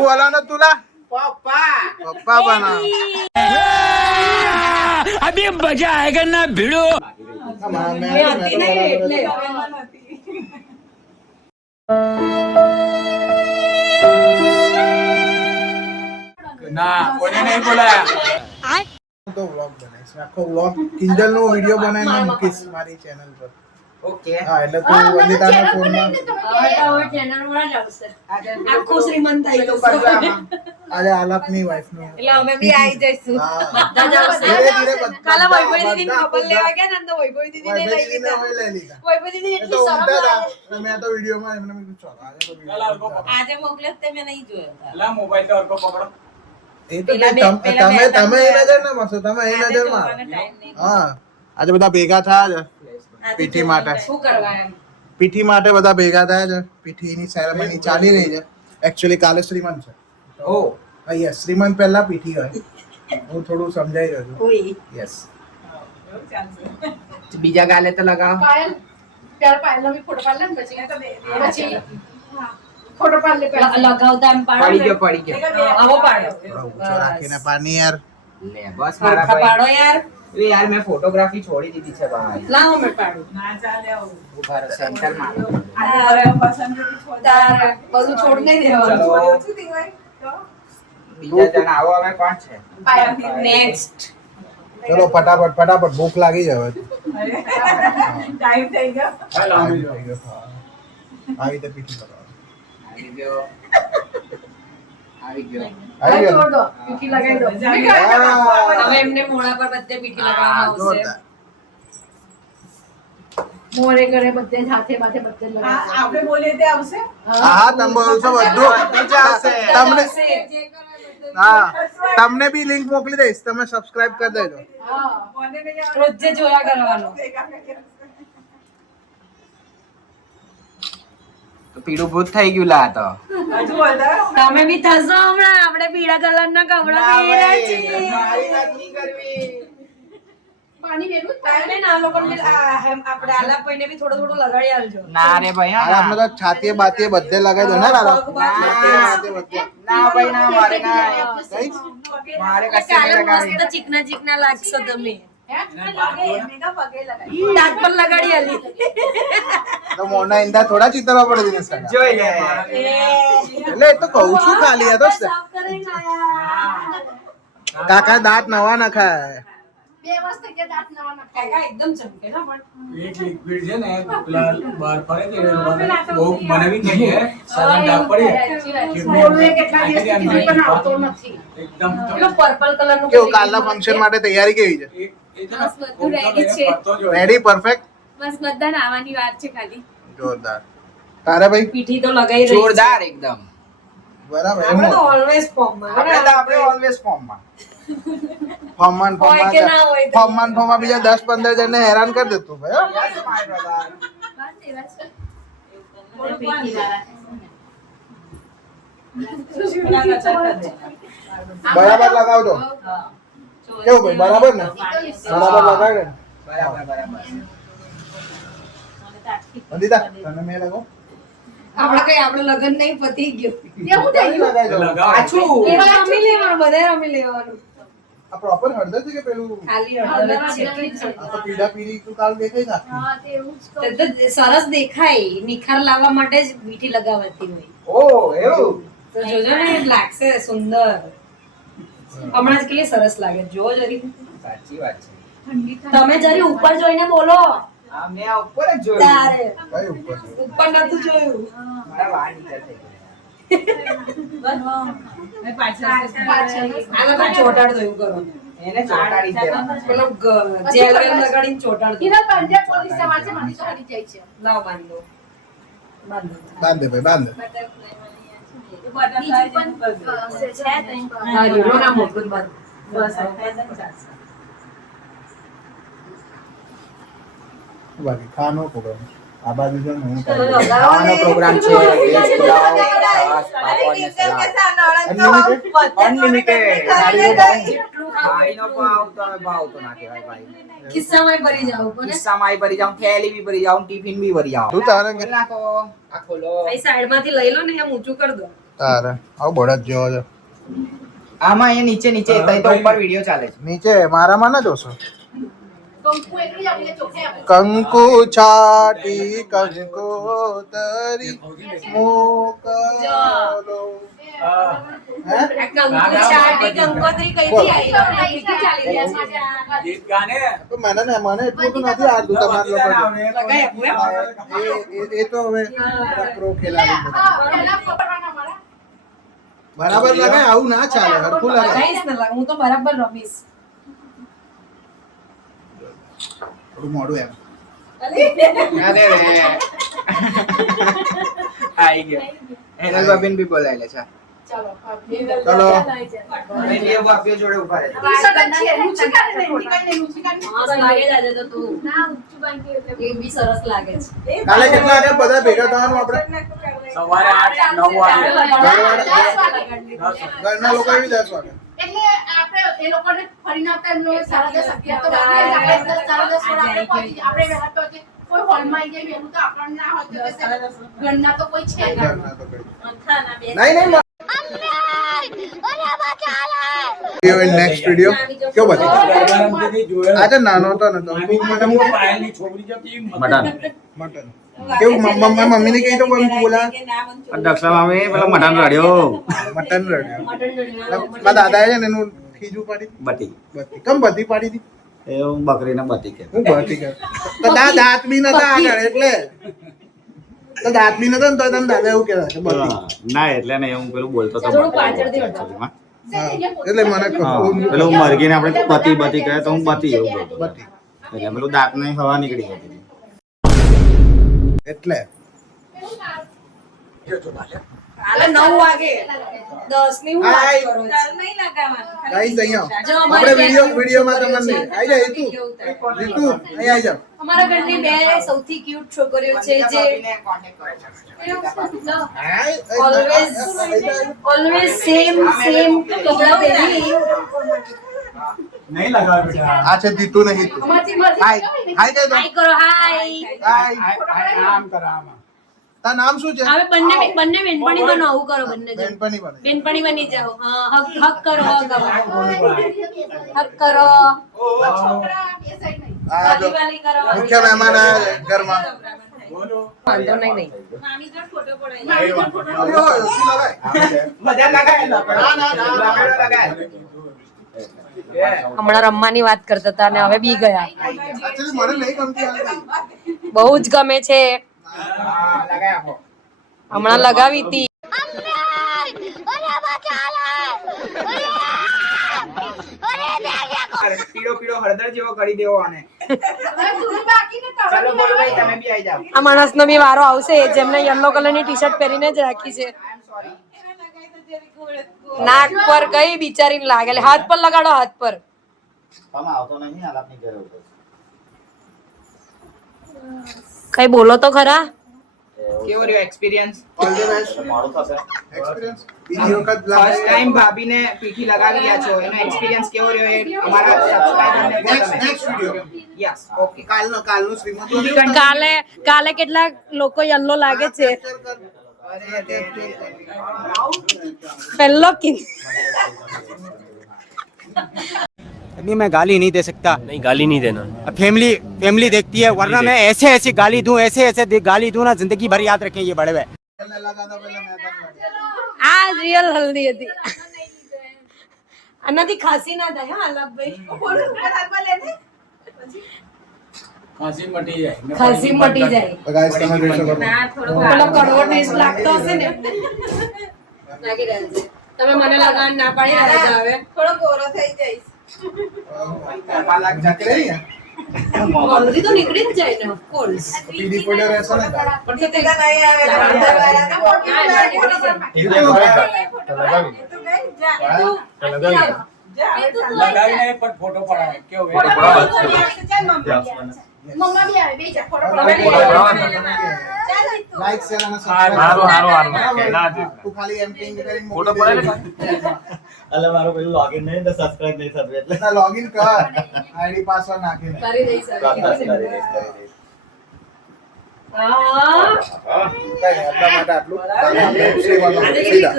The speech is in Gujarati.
बोला ना तुला पप्पा पप्पा बना अभी मजा आएगा ना भिड़ो ना कोने नहीं बोला तो व्लॉग बनाईશ આખો વ્લોગ કિંજલ નો વિડિયો બનાવીને મૂકીશ મારી ચેનલ પર ओके હા એટલે તું વંદિતાના ફોનમાં ચેનલ વાળા જ આવશે આખો શ્રીમંત આવી तो જશે આજે આલાપની વાઈફ નો એટલે અમે બી આવી જઈશું બધા જ આવશે ધીરે ધીરે બધા કાલા વૈભવી દીદી ખબર લેવા ગયા ને તો વૈભવી દીદી ને લઈ લીધા લઈ લીધા વૈભવી દીદી એ તો એટલી શરમ ઊંઘતા આવે હતા મેં તો વિડિયોમાં એમને કીધું ચાલો આજે તો વિડિયો આજે મોકલ્યો તે મેં નહીં જોયો ला मोबाइल का और को पकड़ो એ તો તમે એ નજર ના મારશો તમે એ નજર મારો હા આજે બધા ભેગા થયા છે પીઠી માટે શું કરવા એમ પીઠી માટે બધા ભેગા થયા છે પીઠીની સેરેમની ચાલી રહી છે એક્ચ્યુઅલી કાલે શ્રીમંત છે ओ હા યસ શ્રીમંત પહેલા પીઠી હોય હું થોડું સમજાઈ રહ્યો છું ઓય યસ बीजा गाले तो लगाओ પાયલ ત્યાર પાયલનો બી ફોટો પાડ લે ને પછી ફોટો પાડ લે લગાવતા એમ પાડો पड़ी गयो આવો પાડો ઊંચો રાખીને પાણી યાર ले बस मारा સરખા પાડો યાર भाई यार मैं फोटोग्राफी छोड़ी दी थी छे भाई લાવો મેં પાડું उधर सेंटर में તાર બધું છોડ નહીં દેવાનું बीजा जना आओ हमें कौन छे નેક્સ્ટ ચલો ફટાફટ ફટાફટ ભૂખ લાગી જાય હવે ટાઈમ થઈ ગયો આવી રીતે પીઠી કરો આવી ગયો આવી ગયો આવી ગયો છોડ દો પીઠી લગાવી દો હવે એમને મોઢા પર બધે પીઠી લગાવવામાં આવશે જોરદાર મોરે ઘરે બધે જ હાથે માથે બધે જ લગાવી આપણે બોલીએ તે આવશે હા તમે બોલશો બધું તમને હા તમને બી લિંક મોકલી દઈશ તમે સબસ્ક્રાઇબ કરી દેજો હા કોને નહીં આવડે? રોજે જોયા કરવાનું તો પીળું ભૂત થઈ ગયું લા તો હજુ વધારે તમે બી થશો હમણાં આપણે પીળા કલરના કપડા પહેર્યા છે મારી વાત નહીં કરવી પાણી વેલું તમે ના લોકોને બી આપણે આલા પઈને બી થોડું થોડું લગાડી આલજો ના રે ભાઈ અરે આપણે તો છાતીએ બાતીએ બધે લગાવી દો ને દાદા ના ભાઈ ના મારે ના કઈ મારે કાલે કશે લગાવી મસ્ત ચીકના ચીકના લાગશો તમે મેગા પગે લગાવી દાંત પર લગાડી આલી તો મોના ઇંદા થોડા ચિતરવા પડે દિનેશ કાકા જોઈ લે એટલે એ તો કહું છું ખાલી આ તો સાફ કરીને આયા કાકા દાંત નવા નખાય 2 વર્ષ થઈ ગયા દાંત નવા નાખા કાકા એકદમ ચમકે ને પણ એક લિક્વિડ છે ને પેલા બહાર ફરે છે એ બહુ મને બી કહી હે સારા ડાક પડી મોરું એ કેટલા દિવસથી કીધું પણ આવતો નથી એકદમ પેલું પર્પલ કલર નું કેવું કાલના ફંક્શન માટે તૈયારી કેવી છે બસ બધું ready છે. રેડી પરફેક્ટ બસ બધા નાવાની વાત છે ખાલી. જોરદાર તારે ભાઈ પીઠી તો લગાઈ રહી જોરદાર એકદમ બરાબર આપણે એમ તો ઓલવેઝ ફોર્મમાં આપણે ઓલવેઝ ફોર્મમાં ફોર્મમાં હોય કે ના હોય તો. ફોર્મમાં બીજા 10-15 જણને હેરાન કરી દેતું ભાઈ હો. બસ એવા છે. પીઠી વાળા. બરાબર લગાવજો કેવું ભાઈ બરાબર ને બરાબર લગાડે ને બરાબર બરાબર વંદિતા તને મેં લગાવ આપણે કઈ આપણે લગન નહીં પતી ગયું એવું થઈ ગયું લગાવ પાછું એમાં રમી લેવાનું બધે રમી લેવાનું આ પ્રોપર હળદર છે કે પેલું ખાલી અડધો જ છે આ તો પીડા પીડી તું કાલ દેખાય ના હા તે એવું જ કહું. તો સરસ દેખાય નિખાર લાવવા માટે જ મીઠી લગાવતી હોય ઓ એવું તો જોજો ને લાગશે સુંદર હમણાં જ કેટલી સરસ લાગે જો જરી સાચી વાત છે તમે જરી ઉપર જોઈને બોલો આ મેં આ ઉપર જ જોયું તારે કઈ ઉપર છે? ઉપર નતું જોયું મારા વાળ નીચે થઈ ગયા આને તો ચોટાડ દો એવું કરો એને ચોટાડી દેવાના પેલો જેલ વેલ લગાડીને ચોટાડ દો એના પંજાબ પોલીસ સમાજ છે મારી તો કરી જાય છે લાવ બાંધો બાંધો બાંધ દે ભાઈ બાંધ દે બીજું પણ છે કંઈ. હા જોડો ના મોટું જ બાંધો બાકી ખાનો પ્રોગ્રામ આ બાજુ છે ને હું ખાવાનો પ્રોગ્રામ છે વેજ પુલાવ છાશ પાપડ ને સલાડ અનલિમિટેડ ખાઈનો ભાવ તો હવે ભાવ તો ના કહેવાય ભાઈ ખિસ્સામાં ભરી જાવ કોને કિસ્સામાં આઈ ભરી જાઉં થેલી બી ભરી જાઉં ટિફિન બી ભરી જાઉં તું તારે કે પેલા તો આ ખોલો અહીં સાઈડ માંથી લઈ લો ને એમ ઊંચું કરી દો તારે આવું બળદ જેવો છે આમાં અહીંયા નીચે નીચે તઈ તો ઉપર વિડિયો ચાલે છે. નીચે મારામાં ના જોશો કંકુ એકલી આપીએ ચોખે આપે કંકુ છાટી કંકોતરી મોકલો હે કંકોત્રી કઈથી આવી? ચાલી રહ્યા છે. ગીત ગાને તો મને એટલું તો નથી આવડતું તમારા એ તો હવે પ્રો ખેલાડી હા પહેલા પકડવાના મારા બરાબર લગાય આવું ના ચાલે હરખું લગાય જઈશ ને લાગ, હું તો બરાબર રમીશ. થોડું મોડું એમ અરે રે આઈ ગયો. એનલ બાબીન બી બોલાયેલા છે. ચાલો ચલો અહીં બે બાપીઓ જોડે ઉભા રહે. ટી-શર્ટ જ છે ઊંચી કાઢી નહીં ઊંચી કાઢી મસ્ત લાગે છે આજે તો તું. એ બી સરસ લાગે છે. કાલે કેટલા વાગે બધા ભેગા થવાનું આપણે સવારે 8 9 વાગે ઘરના લોકો આવી 10 વાગે એટલે આપણે એ લોકોને ફરીને આવતા એમનો 10:30 11 તો વાગે આપણે 10:30 આપણે વહેલા પહોંચી કોઈ હોલમાં આવી જાય એવું તો આપણને ના હોય તો ઘરના તો કોઈ છે નહીં. ઘરના તો કઈ નહીં નેક્સ્ટ વિડિયો ક્યો બતા આજે નાનો હતો ને તો પાયલની છોકરી જતી મટન મટન કેવું મમ્મી ને કહી તો કોણ બોલા દક્ષા મામી પેલો મટન રડ્યો મટન રડ્યો મારા દાદા છે ને એનું ખીજું પાડી બટી બતી કમ બતી પાડી દી એ હું બકરીને બટી કે હું બતી કર તો દાંત બી નતા આગળ એટલે તો દાંત બી નતા ને તો તમે દાદા એવું કહેતા કે બતી ના એટલે નહીં હું પેલું બોલતો તો થોડું પાછળથી વળો. હા એટલે મને પેલું મરઘીને આપણે બતી બતી કહે તો હું બતી એવું બોલતો બતી એટલે પેલું દાંત નહીં હવા નીકળી હતી એટલે હાલે 9 વાગે 10 ની હું વાત હાય. કરું છું. નહીં લગાવવાનું. ગાઈસ અહીંયા જો આપણે અમારી વિડિયોમાં તમને આવી જાય રીતુ રીતુ અહીં આવી જાવ અમારા ઘરની બે સૌથી ક્યુટ છોકરીઓ છે જે બાબીને કોન્ટેક્ટ કરે છે. ઓલવેઝ સેમ કપડા પહેરી નહીં લગાવે બેટા આ છે દીતુ ને હિતુ અમારથી મરજી હાય હાય કહી દો હાય કરો હાય. હાય આમ કર આમાં તારું નામ શું છે હવે બંને બેનપણી બનો આવું કરો બંને જણ બેનપણી બને બેનપણી બની જાઓ હા હક કરો હક કરો છોકરા એ સાઈડ નહીં આ જો વાલી કરો મુખ્ય મહેમાન આયા છે ઘરમાં બોલો વાંધો નહીં મામી જોડે ફોટો પડાવી. અયો, શું લગાય? બધા લગાયેલા પણ. ના, ના, ના. લગાડો, લગાડો. હમણાં રમવાની વાત કરતા હતા અને હવે બી ગયા Actually મને નહીં ગમતી આ બધી. બહુ જ ગમે છે હા, લગાય આપો. હમણાં લગાવી હતી પીળો પીળો હળદર જેવો કરી દેવો આને. હવે તું બાકી ને તારો ચાલો બોલો ભાઈ તમે બી આવી જાઓ. આ માણસનો બી વારો આવશે જેમને યલો કલરની ટી-શર્ટ પહેરીને જ રાખી છે નાક પર કઈ બિચારીને લાગે લે હાથ પર લગાડો હાથ પર તમે આવતો નહીં હાલ આપની ઘરે ઉતરો. કઈ બોલો તો ખરા કેવો રહ્યો એક્સપિરિયન્સ? All the best. મોડું થશે Experience. બીજી વખત ફર્સ્ટ ટાઈમ ભાભીને પીઠી લગાવી રહ્યા છો એનો એક્સપિરિયન્સ કેવો રહ્યો એ અમારા Next video. Yes okay. કાલનું શ્રીમંત કાલે કેટલાક લોકો યલો લાગે છે પહેલો કી अभी मैं गाली नहीं दे सकता। नहीं गाली नहीं देना फैमिली देखती है, वरना मैं ऐसे ऐसी गाली दूं, ऐसे गाली दूं ना, जिंदगी भर याद रखें ये बड़े हुए। આ રિયલ હલ્દી હતી આનાથી ખાસી ના થાય હા અલગભાઈ ખાંસી મટી જાય ખાસી મટી જાય તો guys તમે જોઈ શકો છો. પેલો કડવો ટેસ્ટ લાગતો હશે ને લાગી રહ્યો છે તમે મને લગાવવાનું ના પાડી રહ્યા છો હવે થોડો ગોરો થઈ જઈશ. જકરે ને? હલ્દી તો નીકળી જ જાય ને ઓફકોર્સ પીડી પડ્યો રહેશે ને કાલે. પણ તો તે નહીં આવે તો વાળાને મોટી લગાવીને પણ ફોટો પડાવે કેવો મમ્મા બી આવે બે જા ફોટો Like, share અને હારું, subscribe. તું ખાલી એમ પિંગ કરીને ફોટો પડાય એટલે મારો પેલું લોગિન નહીં તો સબસ્ક્રાઇબ નહીં થતું એટલે ના લોગિન કર આઈડી પાસવર્ડ નાખીને કરી દઈશ હવે. કરી દઈશ. હા કઈ નહીં, એટલા માટે આટલું. કાલે આપણે સેવાનો સીધા.